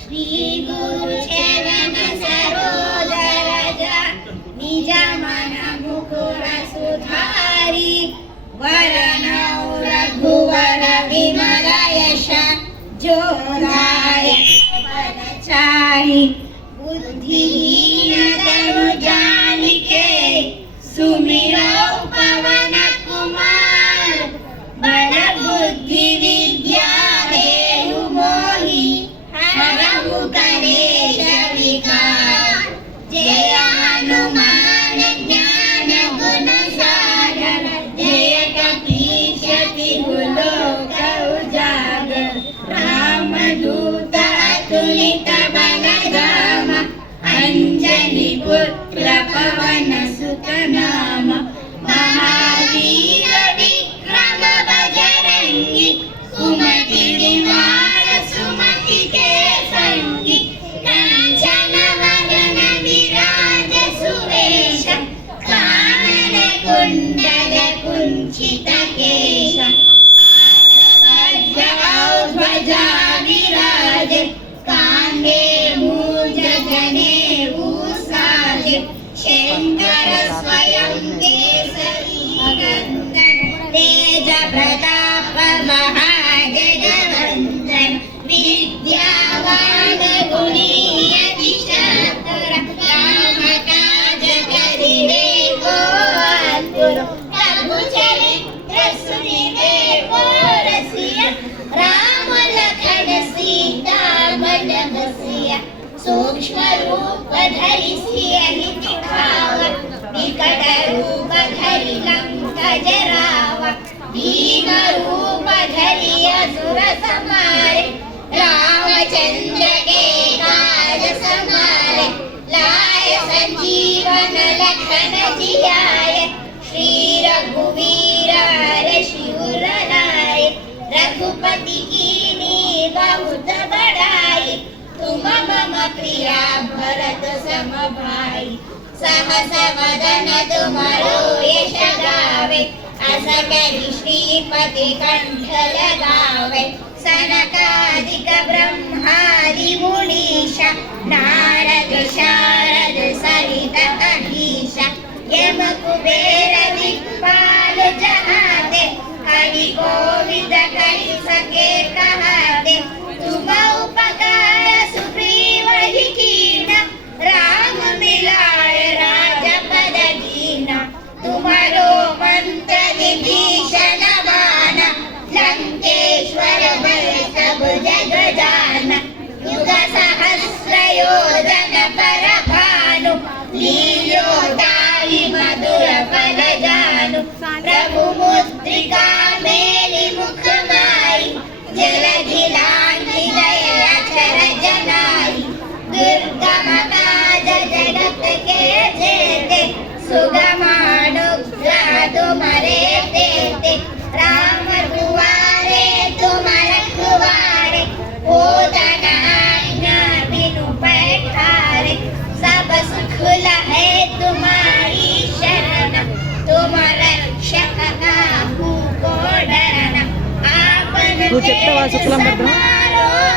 श्री गुरु चरण सरोज रज निज मन मुकुर सुधारी वरण रघुवर विमल यश जोदायक पदचारी बुद्धिहीन तनु जानिके सुमिरो पवन कुमार बल बुद्धि विद्या देहु मोहि हरहु कलेश विकार जय हनुमान ज्ञान गुण सागर जय कपीश तिहु लोक उजागर रामदूत अतुलित बलधाम अंजनी पुत्र पवन सुत नाम महावीर विक्रम बजरंगी सुमति निवार सुमति के संगी कांचन वदन विराज सुवेश कानन कुंडल कुंचित केश ध्वजा विराज कांधे मूज जनेऊ साजे शंकर स्वयं केसरी नंदन तेज प्रताप महाजगवंदन विद्यावान गुणी अति चातुर राम काज करिवे को आतुर प्रभु चरित्र सुनिवे को रसिया राम लखन सीता मन बसिया सूक्ष्म रूप धरि सियहि दिखावा विकट रूप धरि लंका जरावा भीम रूप धरि असुर संहारे रामचंद्र के काज संहारे लाय संजीवन लखन जियाए श्री रघुवीर शिवर लाए रघुपति कीन्ही बहुत बड़ाई तुम मम प्रिया भरत सम भाई सहस वदन तुमरो यश गावे अस कहि श्रीपति कंठ लगावे सनकादिक ब्रह्मादि मुनीश नारद शारद सहित अहीश यम कुबेर दिक्पाल जहाते हरि गोविंद कहि सके कहाते तुम उपकार सुग्रीव ही कीना राम मिलाए राजपद दीना तुम्हारो मंत्र विभीषण बाना लंकेश्वर भय सब जग जाना युग सहस्र योजन पर भानु लील्योताहि मधुर फल जानु प्रभु मुद्रिका मेलि मुख माई जलधि लांघि गए अक्षर जनाई दुर्गम काज जगत के जेते सुगमानुग्रह तुम्हारे देते राम दुआरे तुम रखवारे होतन आज्ञा बिनु पैठारे सब सुख लहे तुम्हारी शरण तुम रक्षक काहू को डरना आपन నువ్వు చెప్తావా శుక్లం భద్రం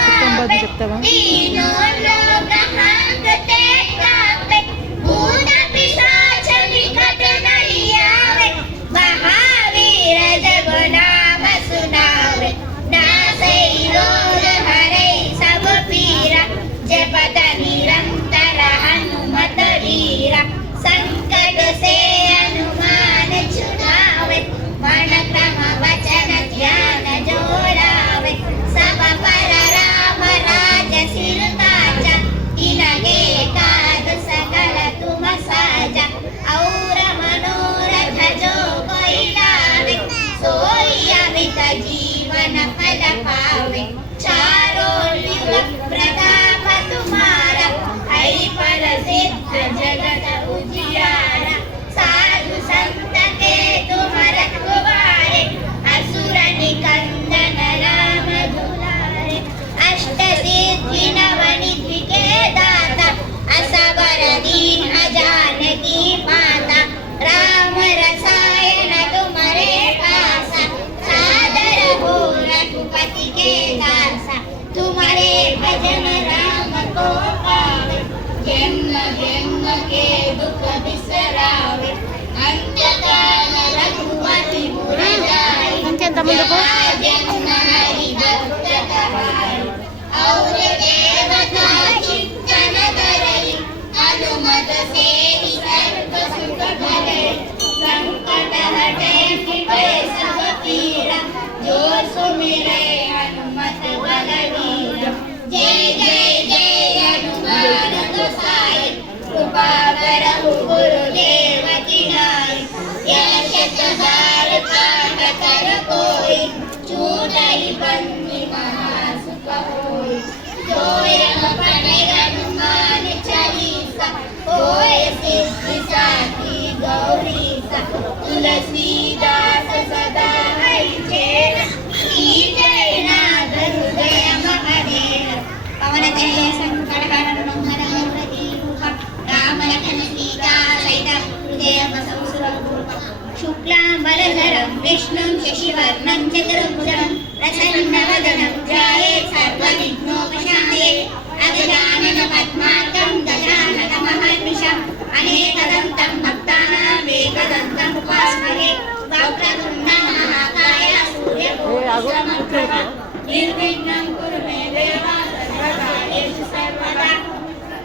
శుక్లం భద్రం చెప్తావా तीनों लोग हांकते कांपे भूत पिशाच निकट नहीं आवे महावीर जब नाम सुनावे नासै रोग हरै सब पीरा जपत निरंतर हनुमत वीरा संकट से हनुमान छुड़ावे मन क्रम वचन ध्यान जो लावे सब पर राम राज सिर ताजा इनके काज सकल तुम साजा और मनोरथ जो कोई लावे सोई अमित जीवन फल पावे चारों युग प्रताप तुम्हारा है पर सिद्ध जगत उजियारा साधु संत के तुम रखवारे असुर निकंदन राम दुलारे अष्ट सिद्धि नव निधि के दाता असबर दीन जानकी माता राम रसायन तुम्हारे पासा सादर हो रघुपति के दासा तुम्हारे भजन राम जन्म जन्म के दुख बिसरावे अंतकाल रघुपति पुर जाए ఇంకెంత ముందుకు जन्म हरि भक्त कहाय और देवता चित्तन धरई अनुमत से सर्व सुख भरे संकट हटे मिटे सब पीरा जो सुमिरे हनुमत बलवीर जय जय जय हनुमान गोसाई कृपा करहु गुरुदेव की नाई यह शतबार पाठ कर कोई छूटई बंदी महासुख होई जो यह पढ़े हनुमान चालीसा होए सिद्धि साखी गौरीसा तुलसीदास सदा हरिचेर जय नाथ हृदय महादेव पवन जय संकटहरण मंगल गौरी रूप राम लखन सीता सहित हृदय बसवसुरभूप शुक्लांबरधरं विष्णुं शशिवर्णं चतुर्भुजं प्रसन्नवदनं ध्यायेत् सर्वविघ्नोपशान्तये अगजानन पद्मार्कं गजाननमहर्निशम् अनेकदन्तं भक्तानां एकदन्तं उपास्महे वक्रतुण्डं महाकाय सूर्यकोटिसमप्रभा निर्विघ्नं कुरु मे देव सर्वकार्येषु सर्वदा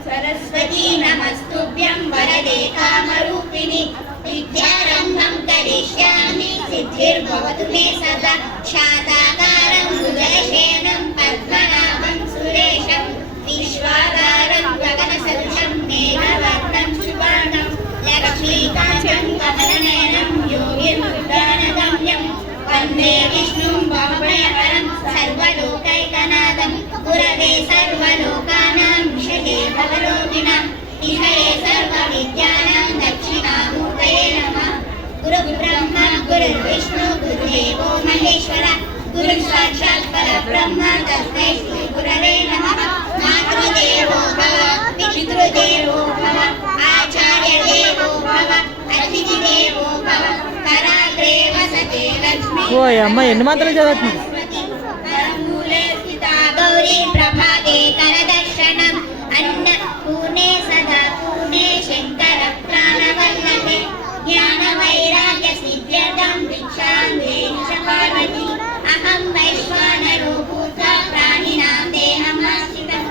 सरस्वती नमस्तुभ्यं वरदे कामरूपिणि विद्यारम्भं करिष्यामि सिद्धिर्भवतु मे सदा शाताकारं भुजगशयनं पद्मनाभं सुरेशं विश्वाधारं गगनसदृशं मेघवर्णं शुभाङ्गं लक्ष्मीकान्तं कमलनयनं योगिर्वृद्धानगम्यं वन्दे विष्णुं भवभयहरं सर्वलोकैकनाथं गुरवे सर्वलोकानां विषये भवरोगिणां निधये सर्वविद्यानां दक्षिणामूर्तये नमः गुरुर्ब्रह्मा गुरुर्विष्णु गुरुदेवो महेश्वर गुरुसाक्षात् परब्रह्म तस्मै श्री गुरवे नमः मातृदेवो भव पितृदेवो भव आचार्यदेवो भव अतिथिदेवो भव कराग्रे वसते लक्ष्मी ఓ అమ్మ ఎన్ని మాత్రం చదువుతుంది करमूले स्थिता गौरी प्रभाते करदर्शनम् अन्नपूर्णे सदा पूर्णे शङ्कर प्राणवल्लभे ज्ञानवैराग्य सिद्ध्यर्थं भिक्षां देहि च पार्वती अहं वैश्वानरो भूत्वा प्राणिनां देहमाश्रितः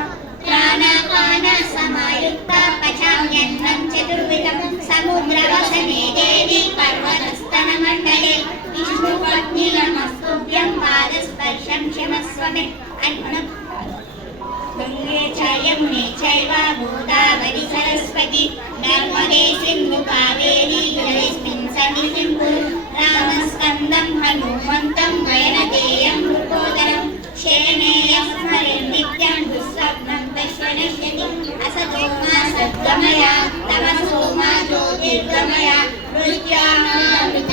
प्राणापानसमायुक्ता पचाम्यन्नं चतुर्विधं समुद्रवसने देवी पर्वतस्तनमण्डले विष्णुपत्नी नमस्तुभ्यं पादस्पर्शं क्षमस्व मे गंगे च यमुने चैव गोदावरी सरस्वती नर्मदे सिन्धु कावेरी जलेऽस्मिन् सन्निधिं कुरु रामस्कन्दं हनुमन्तं वयनतेयं मृकोदरं शयनेयं स्मरेन्नित्यं दुःस्वप्नं तस्य नश्यति असतो मा सद्गमया तमसो मा ज्योतिर्गमया मृत्यामृत